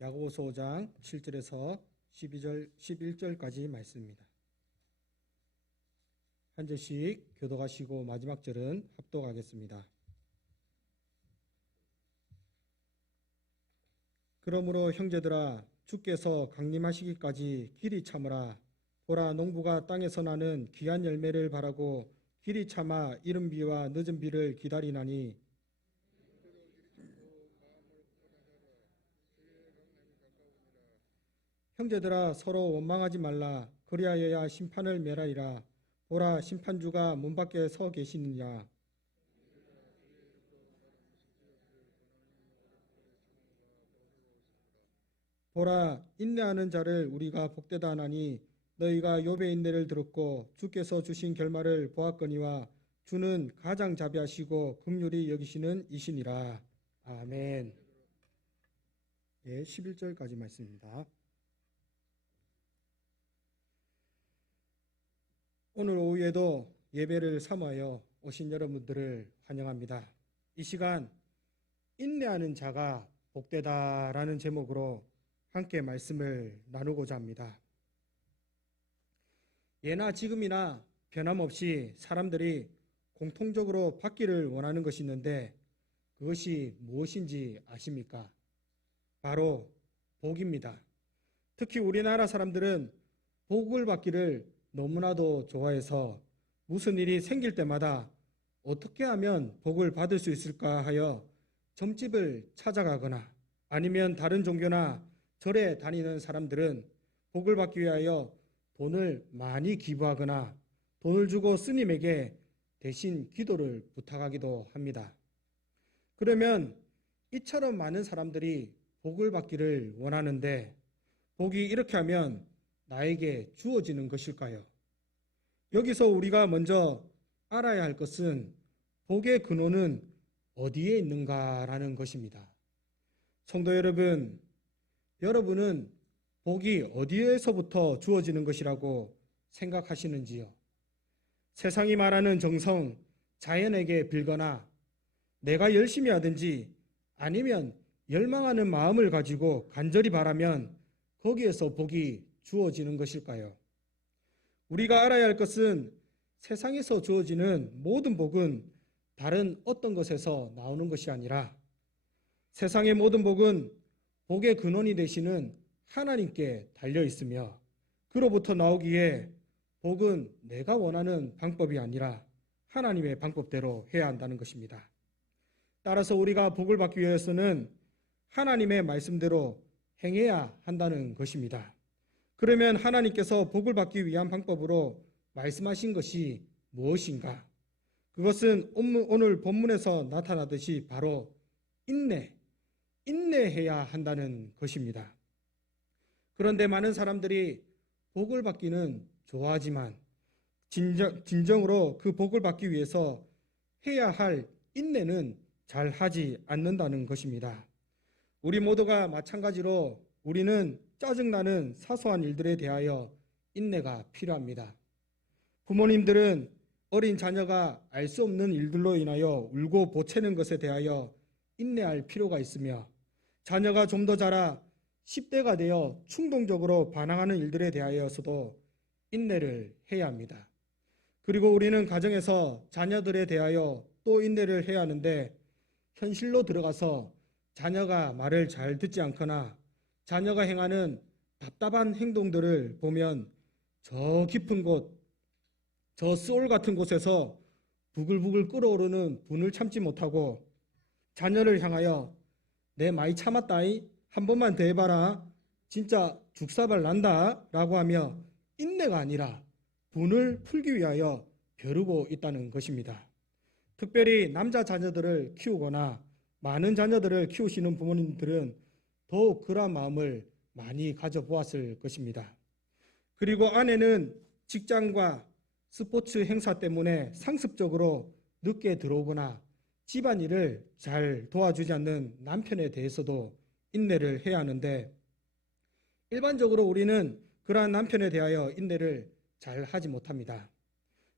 야고보서 5장 7절에서 11절까지 말씀입니다. 한 절씩 교독하시고 마지막 절은 합독하겠습니다. 그러므로 형제들아, 주께서 강림하시기까지 길이 참으라. 보라, 농부가 땅에서 나는 귀한 열매를 바라고 길이 참아 이른 비와 늦은 비를 기다리나니, 형제들아, 서로 원망하지 말라. 그리하여야 심판을 면하리라. 보라, 심판주가 문 밖에 서 계시느냐. 보라, 인내하는 자를 우리가 복되다 하나니, 너희가 욥의 인내를 들었고 주께서 주신 결말을 보았거니와 주는 가장 자비하시고 긍휼히 여기시는 이시니라. 아멘. 예, 11절까지 말씀입니다. 오늘 오후에도 예배를 사모하여 오신 여러분들을 환영합니다. 이 시간 인내하는 자가 복되다라는 제목으로 함께 말씀을 나누고자 합니다. 예나 지금이나 변함없이 사람들이 공통적으로 받기를 원하는 것이 있는데 그것이 무엇인지 아십니까? 바로 복입니다. 특히 우리나라 사람들은 복을 받기를 너무나도 좋아해서 무슨 일이 생길 때마다 어떻게 하면 복을 받을 수 있을까 하여 점집을 찾아가거나 아니면 다른 종교나 절에 다니는 사람들은 복을 받기 위하여 돈을 많이 기부하거나 돈을 주고 스님에게 대신 기도를 부탁하기도 합니다. 그러면 이처럼 많은 사람들이 복을 받기를 원하는데 복이 이렇게 하면 나에게 주어지는 것일까요? 여기서 우리가 먼저 알아야 할 것은 복의 근원은 어디에 있는가라는 것입니다. 성도 여러분, 여러분은 복이 어디에서부터 주어지는 것이라고 생각하시는지요? 세상이 말하는 정성, 자연에게 빌거나 내가 열심히 하든지 아니면 열망하는 마음을 가지고 간절히 바라면 거기에서 복이 주어지는 것일까요? 우리가 알아야 할 것은 세상에서 주어지는 모든 복은 다른 어떤 것에서 나오는 것이 아니라 세상의 모든 복은 복의 근원이 되시는 하나님께 달려 있으며 그로부터 나오기에 복은 내가 원하는 방법이 아니라 하나님의 방법대로 해야 한다는 것입니다. 따라서 우리가 복을 받기 위해서는 하나님의 말씀대로 행해야 한다는 것입니다. 그러면 하나님께서 복을 받기 위한 방법으로 말씀하신 것이 무엇인가? 그것은 오늘 본문에서 나타나듯이 바로 인내해야 한다는 것입니다. 그런데 많은 사람들이 복을 받기는 좋아하지만 진정으로 그 복을 받기 위해서 해야 할 인내는 잘 하지 않는다는 것입니다. 우리 모두가 마찬가지로 우리는 짜증나는 사소한 일들에 대하여 인내가 필요합니다. 부모님들은 어린 자녀가 알 수 없는 일들로 인하여 울고 보채는 것에 대하여 인내할 필요가 있으며 자녀가 좀 더 자라 10대가 되어 충동적으로 반항하는 일들에 대하여서도 인내를 해야 합니다. 그리고 우리는 가정에서 자녀들에 대하여 또 인내를 해야 하는데 현실로 들어가서 자녀가 말을 잘 듣지 않거나 자녀가 행하는 답답한 행동들을 보면 저 깊은 곳, 저 소울 같은 곳에서 부글부글 끓어오르는 분을 참지 못하고 자녀를 향하여 내 많이 참았다이 한 번만 더 해봐라 진짜 죽사발 난다 라고 하며 인내가 아니라 분을 풀기 위하여 벼르고 있다는 것입니다. 특별히 남자 자녀들을 키우거나 많은 자녀들을 키우시는 부모님들은 더욱 그러한 마음을 많이 가져보았을 것입니다. 그리고 아내는 직장과 스포츠 행사 때문에 상습적으로 늦게 들어오거나 집안일을 잘 도와주지 않는 남편에 대해서도 인내를 해야 하는데 일반적으로 우리는 그러한 남편에 대하여 인내를 잘 하지 못합니다.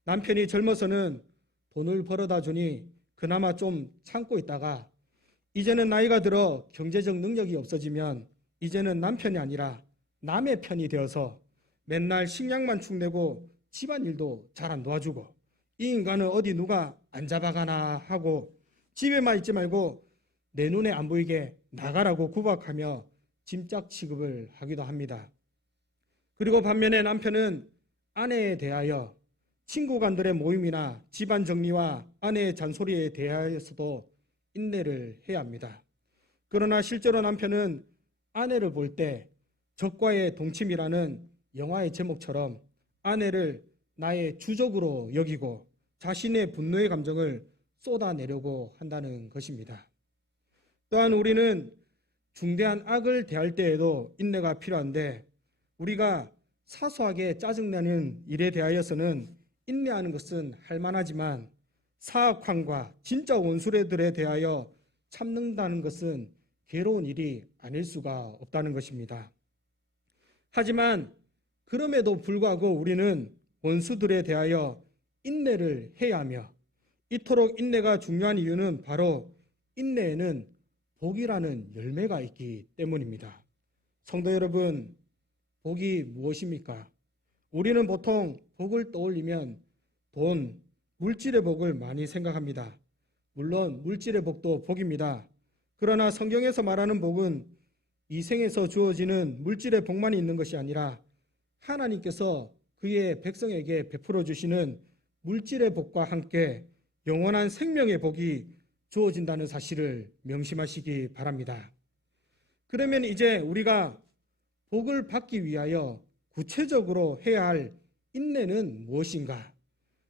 남편이 젊어서는 돈을 벌어다 주니 그나마 좀 참고 있다가 이제는 나이가 들어 경제적 능력이 없어지면 이제는 남편이 아니라 남의 편이 되어서 맨날 식량만 축내고 집안일도 잘 안 도와주고, 이 인간은 어디 누가 안 잡아가나 하고 집에만 있지 말고 내 눈에 안 보이게 나가라고 구박하며 짐짝 취급을 하기도 합니다. 그리고 반면에 남편은 아내에 대하여 친구간들의 모임이나 집안 정리와 아내의 잔소리에 대하여서도 인내를 해야 합니다. 그러나 실제로 남편은 아내를 볼 때 적과의 동침이라는 영화의 제목처럼 아내를 나의 주적으로 여기고 자신의 분노의 감정을 쏟아내려고 한다는 것입니다. 또한 우리는 중대한 악을 대할 때에도 인내가 필요한데, 우리가 사소하게 짜증나는 일에 대하여서는 인내하는 것은 할만하지만 사악함과 진짜 원수들에 대하여 참는다는 것은 괴로운 일이 아닐 수가 없다는 것입니다. 하지만 그럼에도 불구하고 우리는 원수들에 대하여 인내를 해야 하며, 이토록 인내가 중요한 이유는 바로 인내에는 복이라는 열매가 있기 때문입니다. 성도 여러분, 복이 무엇입니까? 우리는 보통 복을 떠올리면 돈, 물질의 복을 많이 생각합니다. 물론 물질의 복도 복입니다. 그러나 성경에서 말하는 복은 이 생에서 주어지는 물질의 복만이 있는 것이 아니라 하나님께서 그의 백성에게 베풀어 주시는 물질의 복과 함께 영원한 생명의 복이 주어진다는 사실을 명심하시기 바랍니다. 그러면 이제 우리가 복을 받기 위하여 구체적으로 해야 할 인내는 무엇인가?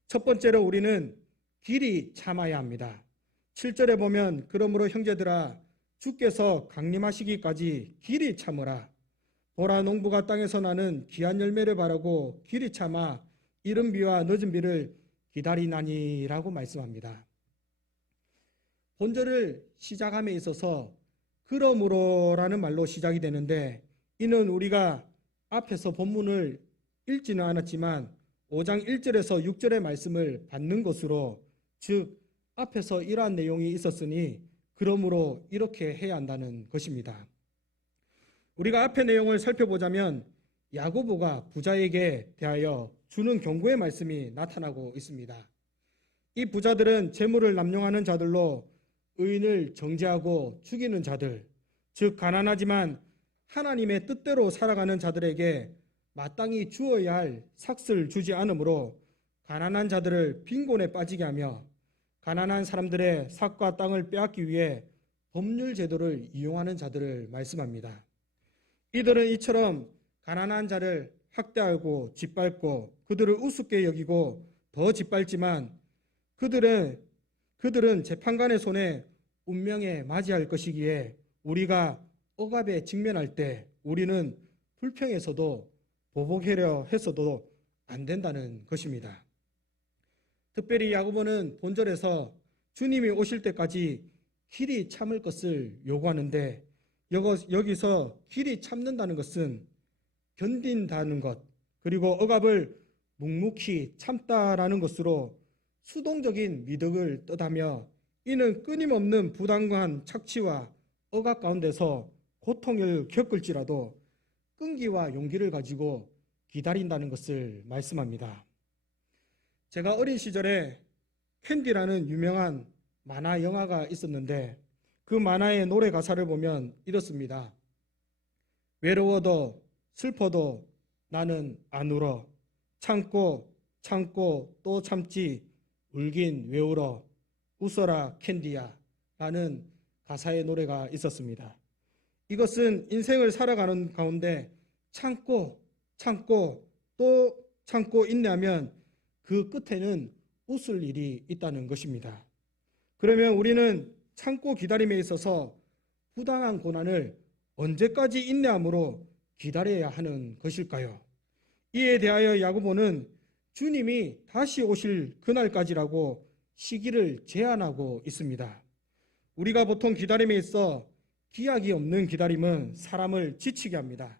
첫 번째로 우리는 길이 참아야 합니다. 7절에 보면 그러므로 형제들아 주께서 강림하시기까지 길이 참으라. 보라 농부가 땅에서 나는 귀한 열매를 바라고 길이 참아 이른 비와 늦은 비를 기다리나니라고 말씀합니다. 본절을 시작함에 있어서 그러므로라는 말로 시작이 되는데, 이는 우리가 앞에서 본문을 읽지는 않았지만 5장 1절에서 6절의 말씀을 받는 것으로, 즉 앞에서 이러한 내용이 있었으니 그러므로 이렇게 해야 한다는 것입니다. 우리가 앞의 내용을 살펴보자면 야고보가 부자에게 대하여 주는 경고의 말씀이 나타나고 있습니다. 이 부자들은 재물을 남용하는 자들로 의인을 정죄하고 죽이는 자들, 즉 가난하지만 하나님의 뜻대로 살아가는 자들에게 마땅히 주어야 할 삭을 주지 않으므로 가난한 자들을 빈곤에 빠지게 하며 가난한 사람들의 삭과 땅을 빼앗기 위해 법률 제도를 이용하는 자들을 말씀합니다. 이들은 이처럼 가난한 자를 학대하고 짓밟고 그들을 우습게 여기고 더 짓밟지만 그들은 재판관의 손에 운명에 맞이할 것이기에 우리가 억압에 직면할 때 우리는 불평해서도 보복하려 해서도 안 된다는 것입니다. 특별히 야고보는 본절에서 주님이 오실 때까지 길이 참을 것을 요구하는데, 여기서 길이 참는다는 것은 견딘다는 것, 그리고 억압을 묵묵히 참다라는 것으로 수동적인 미덕을 뜻하며, 이는 끊임없는 부당한 착취와 억압 가운데서 고통을 겪을지라도 끈기와 용기를 가지고 기다린다는 것을 말씀합니다. 제가 어린 시절에 캔디라는 유명한 만화 영화가 있었는데, 그 만화의 노래 가사를 보면 이렇습니다. 외로워도 슬퍼도 나는 안 울어. 참고 참고 또 참지 울긴 왜 울어. 웃어라 캔디야 라는 가사의 노래가 있었습니다. 이것은 인생을 살아가는 가운데 참고 참고 또 참고 인내하면 그 끝에는 웃을 일이 있다는 것입니다. 그러면 우리는 참고 기다림에 있어서 부당한 고난을 언제까지 인내함으로 기다려야 하는 것일까요? 이에 대하여 야고보는 주님이 다시 오실 그날까지라고 시기를 제한하고 있습니다. 우리가 보통 기다림에 있어 기약이 없는 기다림은 사람을 지치게 합니다.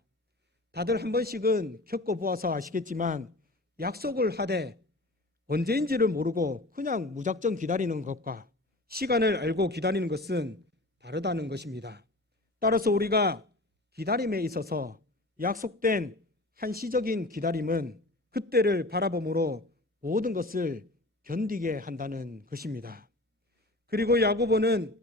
다들 한 번씩은 겪어보아서 아시겠지만 약속을 하되 언제인지를 모르고 그냥 무작정 기다리는 것과 시간을 알고 기다리는 것은 다르다는 것입니다. 따라서 우리가 기다림에 있어서 약속된 한시적인 기다림은 그때를 바라봄으로 모든 것을 견디게 한다는 것입니다. 그리고 야고보는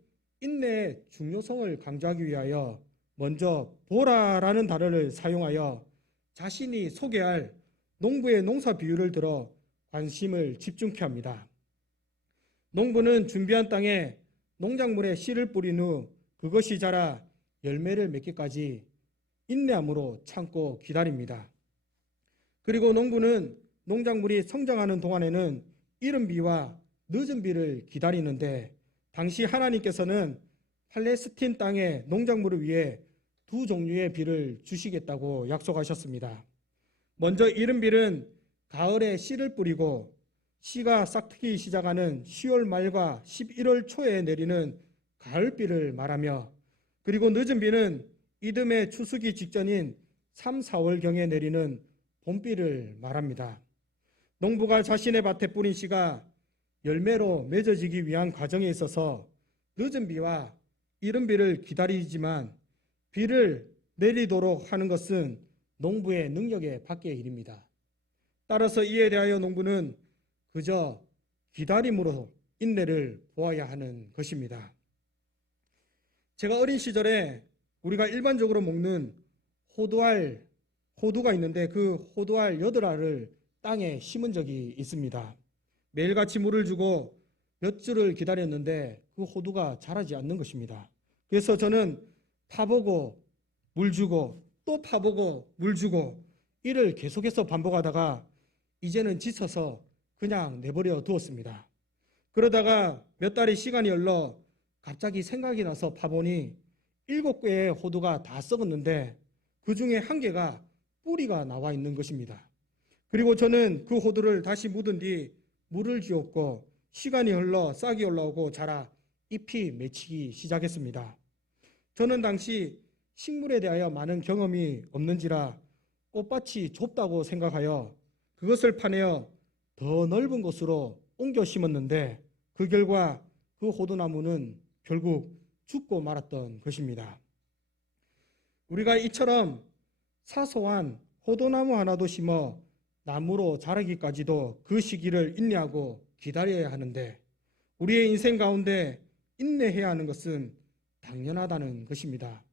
인내의 중요성을 강조하기 위하여 먼저 보라라는 단어를 사용하여 자신이 소개할 농부의 농사 비유를 들어 관심을 집중케 합니다. 농부는 준비한 땅에 농작물에 씨를 뿌린 후 그것이 자라 열매를 맺기까지 인내함으로 참고 기다립니다. 그리고 농부는 농작물이 성장하는 동안에는 이른 비와 늦은 비를 기다리는데 당시 하나님께서는 팔레스틴 땅의 농작물을 위해 두 종류의 비를 주시겠다고 약속하셨습니다. 먼저 이른 비는 가을에 씨를 뿌리고 씨가 싹트기 시작하는 10월 말과 11월 초에 내리는 가을비를 말하며, 그리고 늦은 비는 이듬해 추수기 직전인 3, 4월경에 내리는 봄비를 말합니다. 농부가 자신의 밭에 뿌린 씨가 열매로 맺어지기 위한 과정에 있어서 늦은 비와 이른 비를 기다리지만 비를 내리도록 하는 것은 농부의 능력의 밖의 일입니다. 따라서 이에 대하여 농부는 그저 기다림으로 인내를 보아야 하는 것입니다. 제가 어린 시절에 우리가 일반적으로 먹는 호두가 있는데 그 호두알 8알을 땅에 심은 적이 있습니다. 매일같이 물을 주고 몇 주를 기다렸는데 그 호두가 자라지 않는 것입니다. 그래서 저는 파보고 물 주고 또 파보고 물 주고 이를 계속해서 반복하다가 이제는 지쳐서 그냥 내버려 두었습니다. 그러다가 몇 달의 시간이 흘러 갑자기 생각이 나서 파보니 7개의 호두가 다 썩었는데 그 중에 1개가 뿌리가 나와 있는 것입니다. 그리고 저는 그 호두를 다시 묻은 뒤 물을 주었고 시간이 흘러 싹이 올라오고 자라 잎이 맺히기 시작했습니다. 저는 당시 식물에 대하여 많은 경험이 없는지라 꽃밭이 좁다고 생각하여 그것을 파내어 더 넓은 곳으로 옮겨 심었는데 그 결과 그 호두나무는 결국 죽고 말았던 것입니다. 우리가 이처럼 사소한 호두나무 하나도 심어 나무로 자라기까지도 그 시기를 인내하고 기다려야 하는데 우리의 인생 가운데 인내해야 하는 것은 당연하다는 것입니다.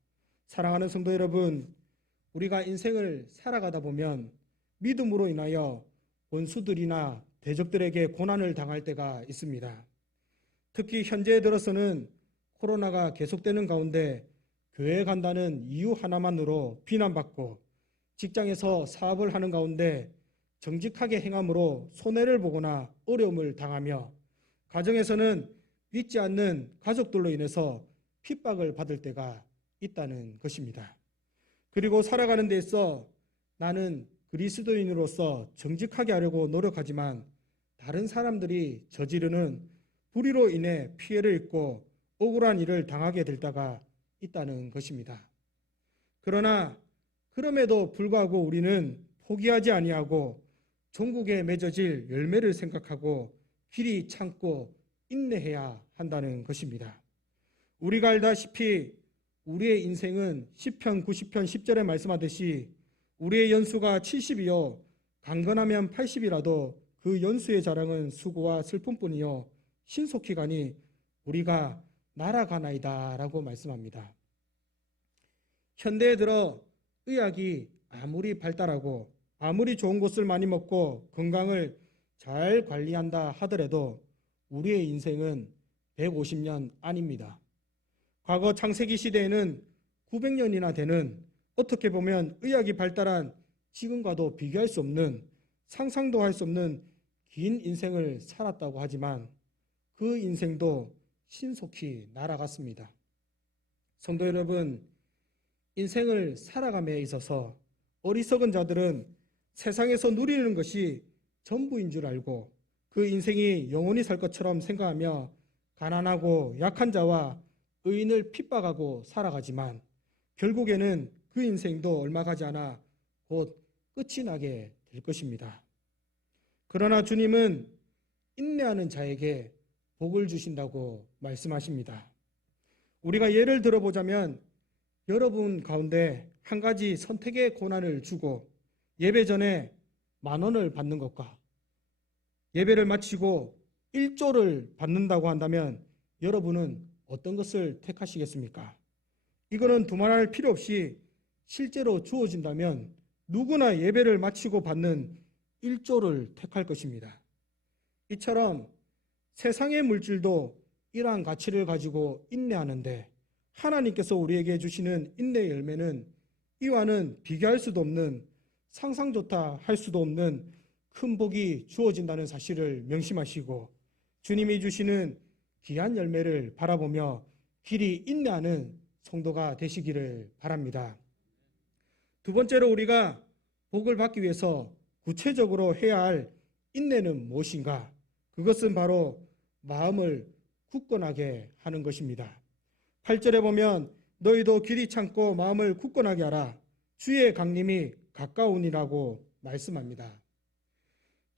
사랑하는 성도 여러분, 우리가 인생을 살아가다 보면 믿음으로 인하여 원수들이나 대적들에게 고난을 당할 때가 있습니다. 특히 현재에 들어서는 코로나가 계속되는 가운데 교회에 간다는 이유 하나만으로 비난받고 직장에서 사업을 하는 가운데 정직하게 행함으로 손해를 보거나 어려움을 당하며 가정에서는 믿지 않는 가족들로 인해서 핍박을 받을 때가 있다는 것입니다. 그리고 살아가는 데 있어 나는 그리스도인으로서 정직하게 하려고 노력하지만 다른 사람들이 저지르는 불의로 인해 피해를 입고 억울한 일을 당하게 될 때가 있다는 것입니다. 그러나 그럼에도 불구하고 우리는 포기하지 아니하고 종국에 맺어질 열매를 생각하고 길이 참고 인내해야 한다는 것입니다. 우리가 알다시피 우리의 인생은 시편 90편 10절에 말씀하듯이 우리의 연수가 70이요 강건하면 80이라도 그 연수의 자랑은 수고와 슬픔뿐이요 신속히 가니 우리가 날아가나이다 라고 말씀합니다. 현대에 들어 의학이 아무리 발달하고 아무리 좋은 것을 많이 먹고 건강을 잘 관리한다 하더라도 우리의 인생은 150년 아닙니다. 과거 창세기 시대에는 900년이나 되는 어떻게 보면 의학이 발달한 지금과도 비교할 수 없는 상상도 할 수 없는 긴 인생을 살았다고 하지만 그 인생도 신속히 날아갔습니다. 성도 여러분, 인생을 살아감에 있어서 어리석은 자들은 세상에서 누리는 것이 전부인 줄 알고 그 인생이 영원히 살 것처럼 생각하며 가난하고 약한 자와 의인을 핍박하고 살아가지만 결국에는 그 인생도 얼마 가지 않아 곧 끝이 나게 될 것입니다. 그러나 주님은 인내하는 자에게 복을 주신다고 말씀하십니다. 우리가 예를 들어보자면 여러분 가운데 한 가지 선택의 고난을 주고 예배 전에 10,000원을 받는 것과 예배를 마치고 1조를 받는다고 한다면 여러분은 어떤 것을 택하시겠습니까? 이거는 두말할 필요 없이 실제로 주어진다면 누구나 예배를 마치고 받는 1조를 택할 것입니다. 이처럼 세상의 물질도 이러한 가치를 가지고 인내하는데 하나님께서 우리에게 주시는 인내의 열매는 이와는 비교할 수도 없는 상상조차 할 수도 없는 큰 복이 주어진다는 사실을 명심하시고 주님이 주시는 귀한 열매를 바라보며 길이 인내하는 성도가 되시기를 바랍니다. 두 번째로 우리가 복을 받기 위해서 구체적으로 해야 할 인내는 무엇인가? 그것은 바로 마음을 굳건하게 하는 것입니다. 8절에 보면 너희도 길이 참고 마음을 굳건하게 하라. 주의 강림이 가까우니라고 말씀합니다.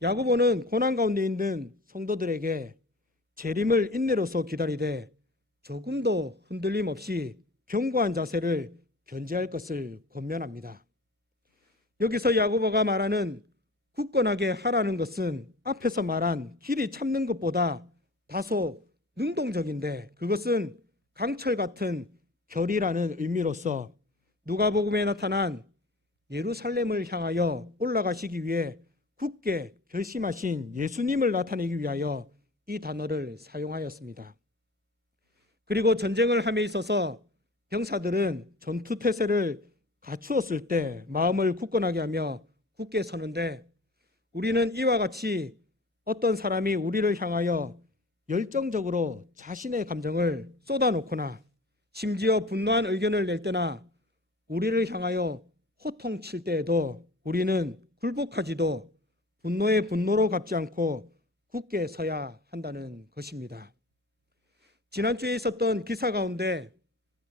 야고보는 고난 가운데 있는 성도들에게 재림을 인내로서 기다리되 조금도 흔들림 없이 견고한 자세를 견지할 것을 권면합니다. 여기서 야고보가 말하는 굳건하게 하라는 것은 앞에서 말한 길이 참는 것보다 다소 능동적인데 그것은 강철 같은 결이라는 의미로서 누가복음에 나타난 예루살렘을 향하여 올라가시기 위해 굳게 결심하신 예수님을 나타내기 위하여 이 단어를 사용하였습니다. 그리고 전쟁을 함에 있어서 병사들은 전투 태세를 갖추었을 때 마음을 굳건하게 하며 굳게 서는데 우리는 이와 같이 어떤 사람이 우리를 향하여 열정적으로 자신의 감정을 쏟아놓거나 심지어 분노한 의견을 낼 때나 우리를 향하여 호통칠 때에도 우리는 굴복하지도 분노에 분노로 갚지 않고 굳게 서야 한다는 것입니다. 지난주에 있었던 기사 가운데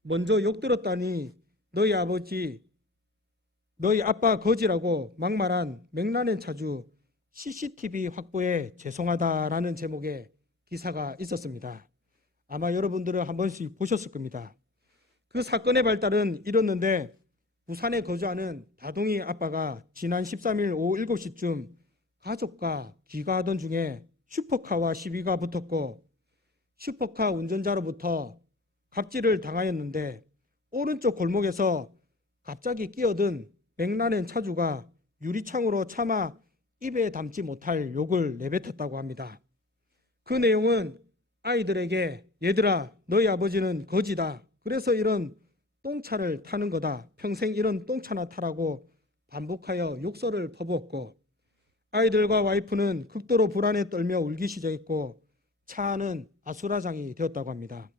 먼저 욕들었다니 너희 아빠 거지라고 막말한 맥라렌 차주 CCTV 확보에 죄송하다라는 제목의 기사가 있었습니다. 아마 여러분들은 한 번씩 보셨을 겁니다. 그 사건의 발달은 이렇는데 부산에 거주하는 다둥이 아빠가 지난 13일 오후 7시쯤 가족과 귀가하던 중에 슈퍼카와 시비가 붙었고 슈퍼카 운전자로부터 갑질을 당하였는데 오른쪽 골목에서 갑자기 끼어든 맥라렌 차주가 유리창으로 차마 입에 담지 못할 욕을 내뱉었다고 합니다. 그 내용은 아이들에게 얘들아 너희 아버지는 거지다. 그래서 이런 똥차를 타는 거다. 평생 이런 똥차나 타라고 반복하여 욕설을 퍼부었고 아이들과 와이프는 극도로 불안에 떨며 울기 시작했고 차 안은 아수라장이 되었다고 합니다.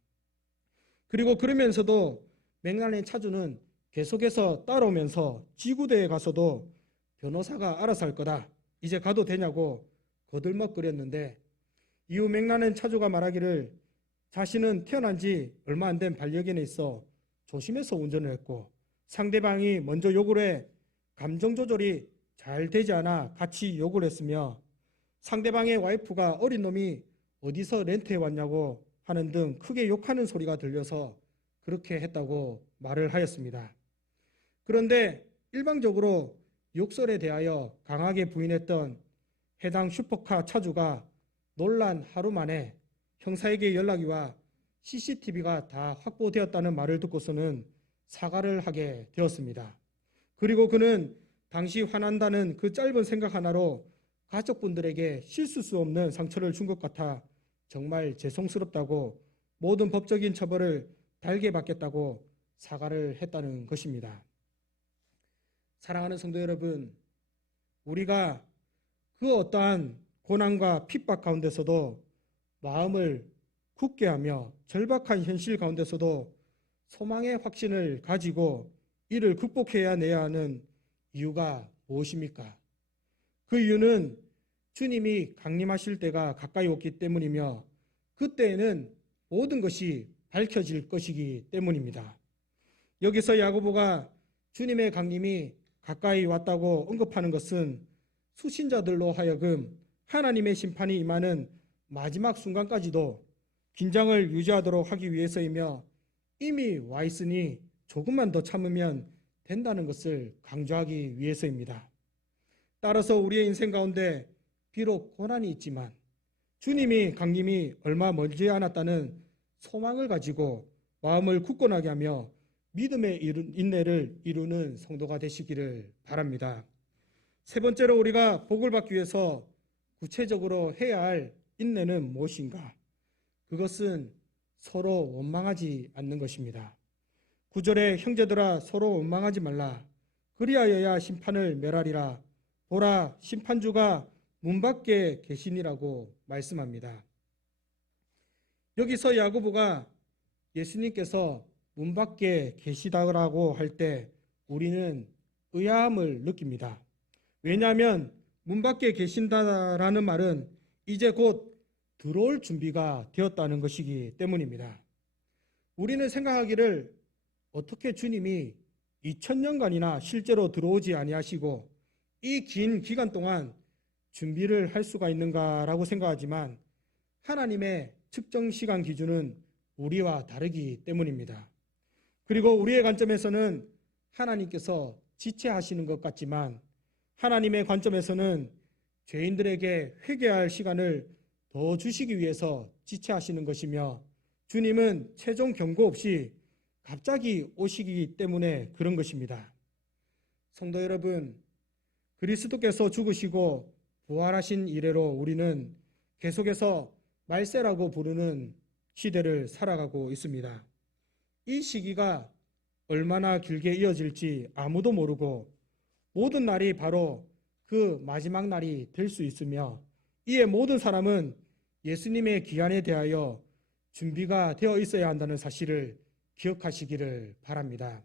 그리고 그러면서도 맥라렌 차주는 계속해서 따라오면서 지구대에 가서도 변호사가 알아서 할 거다. 이제 가도 되냐고 거들먹거렸는데 이후 맥라렌 차주가 말하기를 자신은 태어난 지 얼마 안 된 반려견에 있어 조심해서 운전을 했고 상대방이 먼저 욕을 해 감정 조절이 잘 되지 않아 같이 욕을 했으며 상대방의 와이프가 어린 놈이 어디서 렌트해 왔냐고 하는 등 크게 욕하는 소리가 들려서 그렇게 했다고 말을 하였습니다. 그런데 일방적으로 욕설에 대하여 강하게 부인했던 해당 슈퍼카 차주가 논란 하루 만에 형사에게 연락이 와 CCTV가 다 확보되었다는 말을 듣고서는 사과를 하게 되었습니다. 그리고 그는 당시 화난다는 그 짧은 생각 하나로 가족분들에게 씻을 수 없는 상처를 준 것 같아 정말 죄송스럽다고 모든 법적인 처벌을 달게 받겠다고 사과를 했다는 것입니다. 사랑하는 성도 여러분, 우리가 그 어떠한 고난과 핍박 가운데서도 마음을 굳게 하며 절박한 현실 가운데서도 소망의 확신을 가지고 이를 극복해야 내야 하는 이유가 무엇입니까? 그 이유는 주님이 강림하실 때가 가까이 왔기 때문이며 그때에는 모든 것이 밝혀질 것이기 때문입니다. 여기서 야고보가 주님의 강림이 가까이 왔다고 언급하는 것은 수신자들로 하여금 하나님의 심판이 임하는 마지막 순간까지도 긴장을 유지하도록 하기 위해서이며 이미 와 있으니 조금만 더 참으면 된다는 것을 강조하기 위해서입니다. 따라서 우리의 인생 가운데 비록 고난이 있지만 주님이 강림이 얼마 멀지 않았다는 소망을 가지고 마음을 굳건하게 하며 믿음의 인내를 이루는 성도가 되시기를 바랍니다. 세 번째로 우리가 복을 받기 위해서 구체적으로 해야 할 인내는 무엇인가? 그것은 서로 원망하지 않는 것입니다. 9절에 형제들아 서로 원망하지 말라. 그리하여야 심판을 멸하리라. 보라 심판주가 문 밖에 계시니라고 말씀합니다. 여기서 야고보가 예수님께서 문 밖에 계시다라고 할 때 우리는 의아함을 느낍니다. 왜냐하면 문 밖에 계신다라는 말은 이제 곧 들어올 준비가 되었다는 것이기 때문입니다. 우리는 생각하기를 어떻게 주님이 2000년간이나 실제로 들어오지 아니하시고 이 긴 기간 동안 준비를 할 수가 있는가라고 생각하지만 하나님의 측정 시간 기준은 우리와 다르기 때문입니다. 그리고 우리의 관점에서는 하나님께서 지체하시는 것 같지만 하나님의 관점에서는 죄인들에게 회개할 시간을 더 주시기 위해서 지체하시는 것이며 주님은 최종 경고 없이 갑자기 오시기 때문에 그런 것입니다. 성도 여러분, 그리스도께서 죽으시고 부활하신 이래로 우리는 계속해서 말세라고 부르는 시대를 살아가고 있습니다. 이 시기가 얼마나 길게 이어질지 아무도 모르고 모든 날이 바로 그 마지막 날이 될 수 있으며 이에 모든 사람은 예수님의 기한에 대하여 준비가 되어 있어야 한다는 사실을 기억하시기를 바랍니다.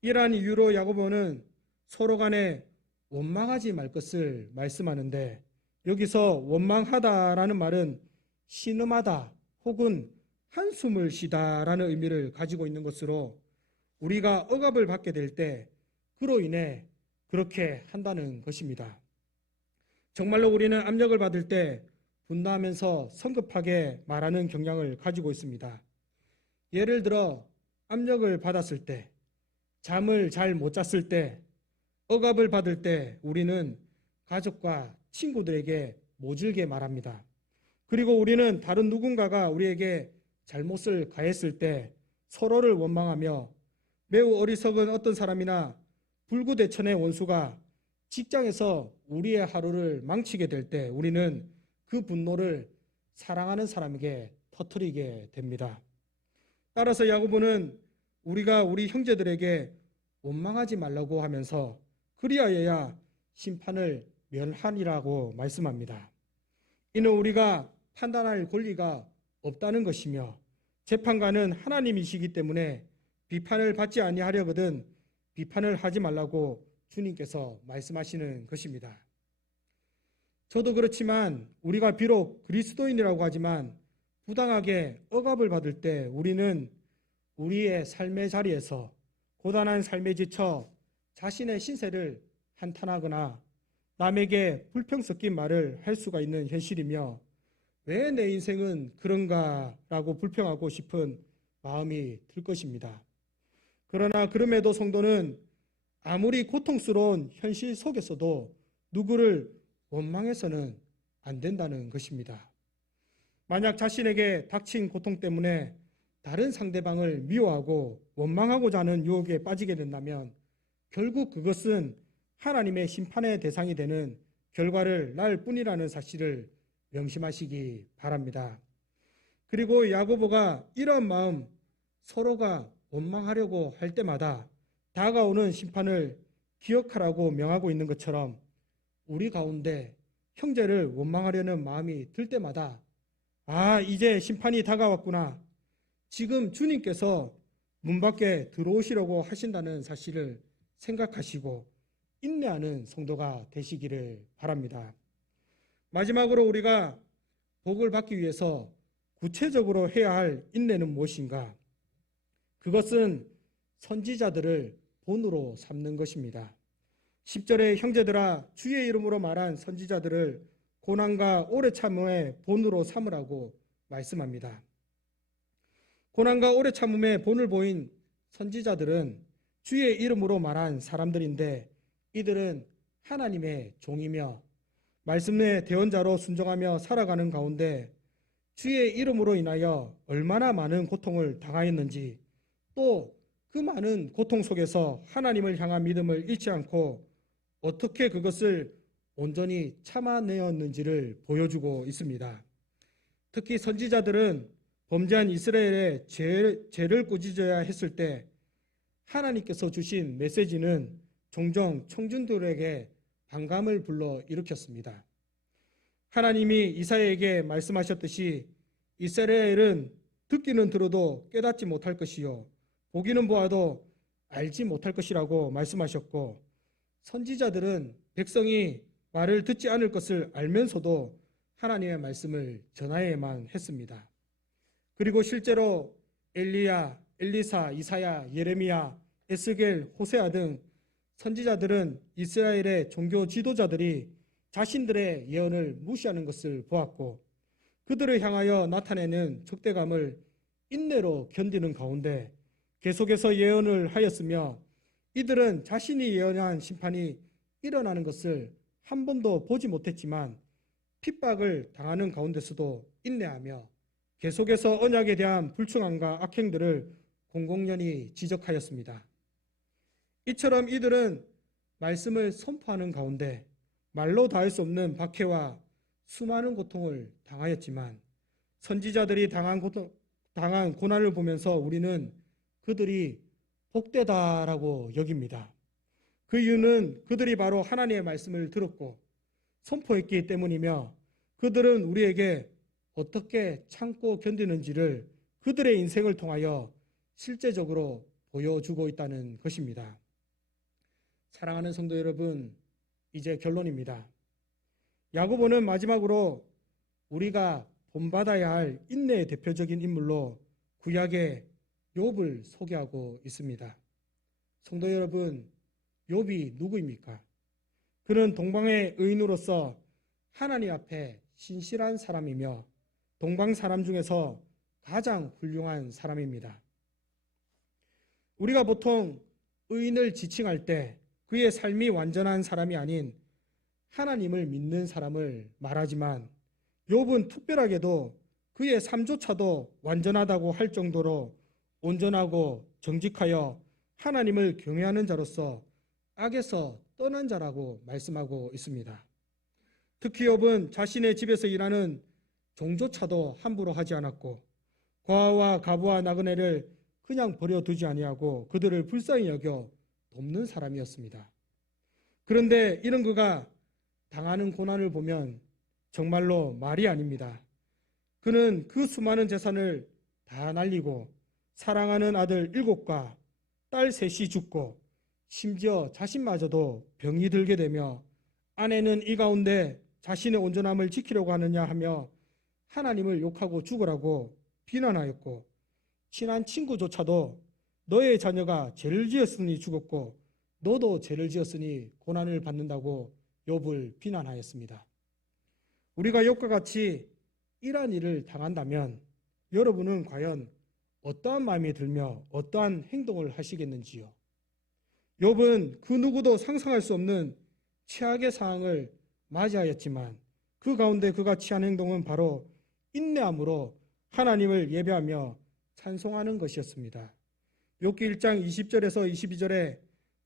이러한 이유로 야고보는 서로 간에 원망하지 말 것을 말씀하는데 여기서 원망하다라는 말은 신음하다 혹은 한숨을 쉬다라는 의미를 가지고 있는 것으로 우리가 억압을 받게 될 때 그로 인해 그렇게 한다는 것입니다. 정말로 우리는 압력을 받을 때 분노하면서 성급하게 말하는 경향을 가지고 있습니다. 예를 들어 압력을 받았을 때, 잠을 잘 못 잤을 때, 억압을 받을 때 우리는 가족과 친구들에게 모질게 말합니다. 그리고 우리는 다른 누군가가 우리에게 잘못을 가했을 때 서로를 원망하며 매우 어리석은 어떤 사람이나 불구대천의 원수가 직장에서 우리의 하루를 망치게 될 때 우리는 그 분노를 사랑하는 사람에게 터뜨리게 됩니다. 따라서 야고보는 우리가 우리 형제들에게 원망하지 말라고 하면서 그리하여야 심판을 멸하니라고 말씀합니다. 이는 우리가 판단할 권리가 없다는 것이며 재판관은 하나님이시기 때문에 비판을 받지 아니하려거든 비판을 하지 말라고 주님께서 말씀하시는 것입니다. 저도 그렇지만 우리가 비록 그리스도인이라고 하지만 부당하게 억압을 받을 때 우리는 우리의 삶의 자리에서 고단한 삶에 지쳐 자신의 신세를 한탄하거나 남에게 불평 섞인 말을 할 수가 있는 현실이며 왜 내 인생은 그런가라고 불평하고 싶은 마음이 들 것입니다. 그러나 그럼에도 성도는 아무리 고통스러운 현실 속에서도 누구를 원망해서는 안 된다는 것입니다. 만약 자신에게 닥친 고통 때문에 다른 상대방을 미워하고 원망하고자 하는 유혹에 빠지게 된다면 결국 그것은 하나님의 심판의 대상이 되는 결과를 낳을 뿐이라는 사실을 명심하시기 바랍니다. 그리고 야고보가 이런 마음, 서로가 원망하려고 할 때마다 다가오는 심판을 기억하라고 명하고 있는 것처럼 우리 가운데 형제를 원망하려는 마음이 들 때마다 이제 심판이 다가왔구나. 지금 주님께서 문 밖에 들어오시려고 하신다는 사실을 생각하시고 인내하는 성도가 되시기를 바랍니다. 마지막으로 우리가 복을 받기 위해서 구체적으로 해야 할 인내는 무엇인가? 그것은 선지자들을 본으로 삼는 것입니다. 10절에 형제들아 주의 이름으로 말한 선지자들을 고난과 오래 참음의 본으로 삼으라고 말씀합니다. 고난과 오래 참음의 본을 보인 선지자들은 주의 이름으로 말한 사람들인데 이들은 하나님의 종이며 말씀의 대언자로 순종하며 살아가는 가운데 주의 이름으로 인하여 얼마나 많은 고통을 당하였는지, 또 그 많은 고통 속에서 하나님을 향한 믿음을 잃지 않고 어떻게 그것을 온전히 참아내었는지를 보여주고 있습니다. 특히 선지자들은 범죄한 이스라엘의 죄를 꾸짖어야 했을 때 하나님께서 주신 메시지는 종종 청중들에게 반감을 불러 일으켰습니다. 하나님이 이사야에게 말씀하셨듯이 이스라엘은 듣기는 들어도 깨닫지 못할 것이요 보기는 보아도 알지 못할 것이라고 말씀하셨고, 선지자들은 백성이 말을 듣지 않을 것을 알면서도 하나님의 말씀을 전하여야만 했습니다. 그리고 실제로 엘리야, 엘리사, 이사야, 예레미야, 에스겔, 호세아 등 선지자들은 이스라엘의 종교 지도자들이 자신들의 예언을 무시하는 것을 보았고, 그들을 향하여 나타내는 적대감을 인내로 견디는 가운데 계속해서 예언을 하였으며, 이들은 자신이 예언한 심판이 일어나는 것을 한 번도 보지 못했지만 핍박을 당하는 가운데서도 인내하며 계속해서 언약에 대한 불충함과 악행들을 공공연히 지적하였습니다. 이처럼 이들은 말씀을 선포하는 가운데 말로 다할 수 없는 박해와 수많은 고통을 당하였지만, 선지자들이 당한 고난을 보면서 우리는 그들이 복되다라고 여깁니다. 그 이유는 그들이 바로 하나님의 말씀을 들었고 선포했기 때문이며, 그들은 우리에게 어떻게 참고 견디는지를 그들의 인생을 통하여 실제적으로 보여주고 있다는 것입니다. 사랑하는 성도 여러분, 이제 결론입니다. 야고보는 마지막으로 우리가 본받아야 할 인내의 대표적인 인물로 구약의 욥을 소개하고 있습니다. 성도 여러분, 욥이 누구입니까? 그는 동방의 의인으로서 하나님 앞에 신실한 사람이며 동방 사람 중에서 가장 훌륭한 사람입니다. 우리가 보통 의인을 지칭할 때 그의 삶이 완전한 사람이 아닌 하나님을 믿는 사람을 말하지만, 욥은 특별하게도 그의 삶조차도 완전하다고 할 정도로 온전하고 정직하여 하나님을 경외하는 자로서 악에서 떠난 자라고 말씀하고 있습니다. 특히 욥은 자신의 집에서 일하는 종조차도 함부로 하지 않았고, 과부와 가부와 나그네를 그냥 버려두지 아니하고 그들을 불쌍히 여겨 돕는 사람이었습니다. 그런데 이런 그가 당하는 고난을 보면 정말로 말이 아닙니다. 그는 그 수많은 재산을 다 날리고 사랑하는 아들 7과 딸 3이 죽고 심지어 자신마저도 병이 들게 되며, 아내는 이 가운데 자신의 온전함을 지키려고 하느냐 하며 하나님을 욕하고 죽으라고 비난하였고, 친한 친구조차도 너의 자녀가 죄를 지었으니 죽었고 너도 죄를 지었으니 고난을 받는다고 욥을 비난하였습니다. 우리가 욥과 같이 이러한 일을 당한다면 여러분은 과연 어떠한 마음이 들며 어떠한 행동을 하시겠는지요? 욥은 그 누구도 상상할 수 없는 최악의 상황을 맞이하였지만 그 가운데 그가 취한 행동은 바로 인내함으로 하나님을 예배하며 찬송하는 것이었습니다. 욥기 1장 20절에서 22절에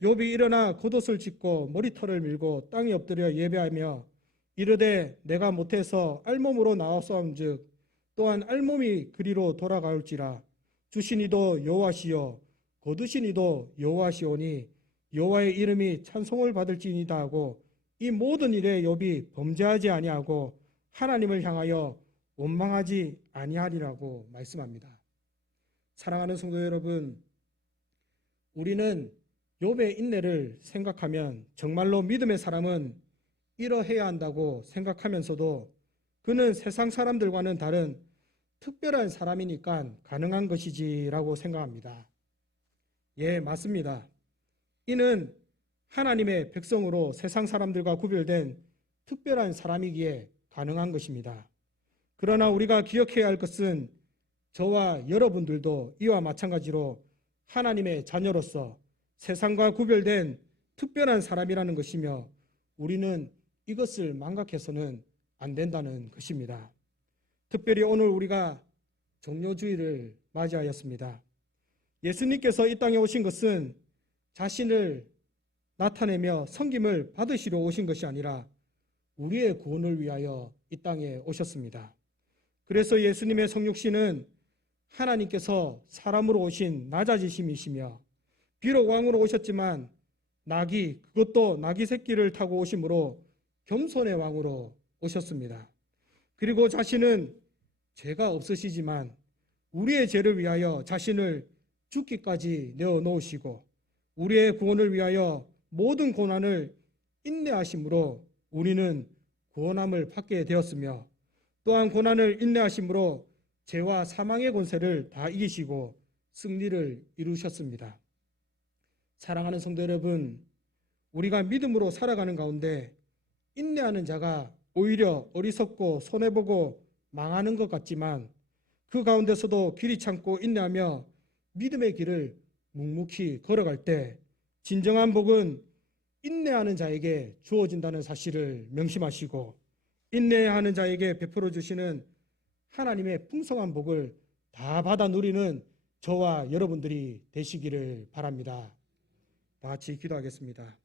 욥이 일어나 겉옷을 찢고 머리털을 밀고 땅에 엎드려 예배하며 이르되 내가 못해서 알몸으로 나왔사온즉 또한 알몸이 그리로 돌아가올지라 주신 이도 여호와시요 거두신 이도 여호와시오니 여호와의 이름이 찬송을 받을지니이다 하고 이 모든 일에 욥이 범죄하지 아니하고 하나님을 향하여 원망하지 아니하리라고 말씀합니다. 사랑하는 성도 여러분, 우리는 욥의 인내를 생각하면 정말로 믿음의 사람은 이러해야 한다고 생각하면서도 그는 세상 사람들과는 다른 특별한 사람이니까 가능한 것이지라고 생각합니다. 예, 맞습니다. 이는 하나님의 백성으로 세상 사람들과 구별된 특별한 사람이기에 가능한 것입니다. 그러나 우리가 기억해야 할 것은 저와 여러분들도 이와 마찬가지로 하나님의 자녀로서 세상과 구별된 특별한 사람이라는 것이며 우리는 이것을 망각해서는 안 된다는 것입니다. 특별히 오늘 우리가 종료주의를 맞이하였습니다. 예수님께서 이 땅에 오신 것은 자신을 나타내며 섬김을 받으시러 오신 것이 아니라 우리의 구원을 위하여 이 땅에 오셨습니다. 그래서 예수님의 성육신은 하나님께서 사람으로 오신 낮아지심이시며 비록 왕으로 오셨지만 그것도 나귀 새끼를 타고 오심으로 겸손의 왕으로 오셨습니다. 그리고 자신은 죄가 없으시지만 우리의 죄를 위하여 자신을 죽기까지 내어놓으시고 우리의 구원을 위하여 모든 고난을 인내하심으로 우리는 구원함을 받게 되었으며 또한 고난을 인내하심으로 죄와 사망의 권세를 다 이기시고 승리를 이루셨습니다. 사랑하는 성도 여러분, 우리가 믿음으로 살아가는 가운데 인내하는 자가 오히려 어리석고 손해보고 망하는 것 같지만 그 가운데서도 길이 참고 인내하며 믿음의 길을 묵묵히 걸어갈 때 진정한 복은 인내하는 자에게 주어진다는 사실을 명심하시고 인내하는 자에게 베풀어 주시는 하나님의 풍성한 복을 다 받아 누리는 저와 여러분들이 되시기를 바랍니다. 다 같이 기도하겠습니다.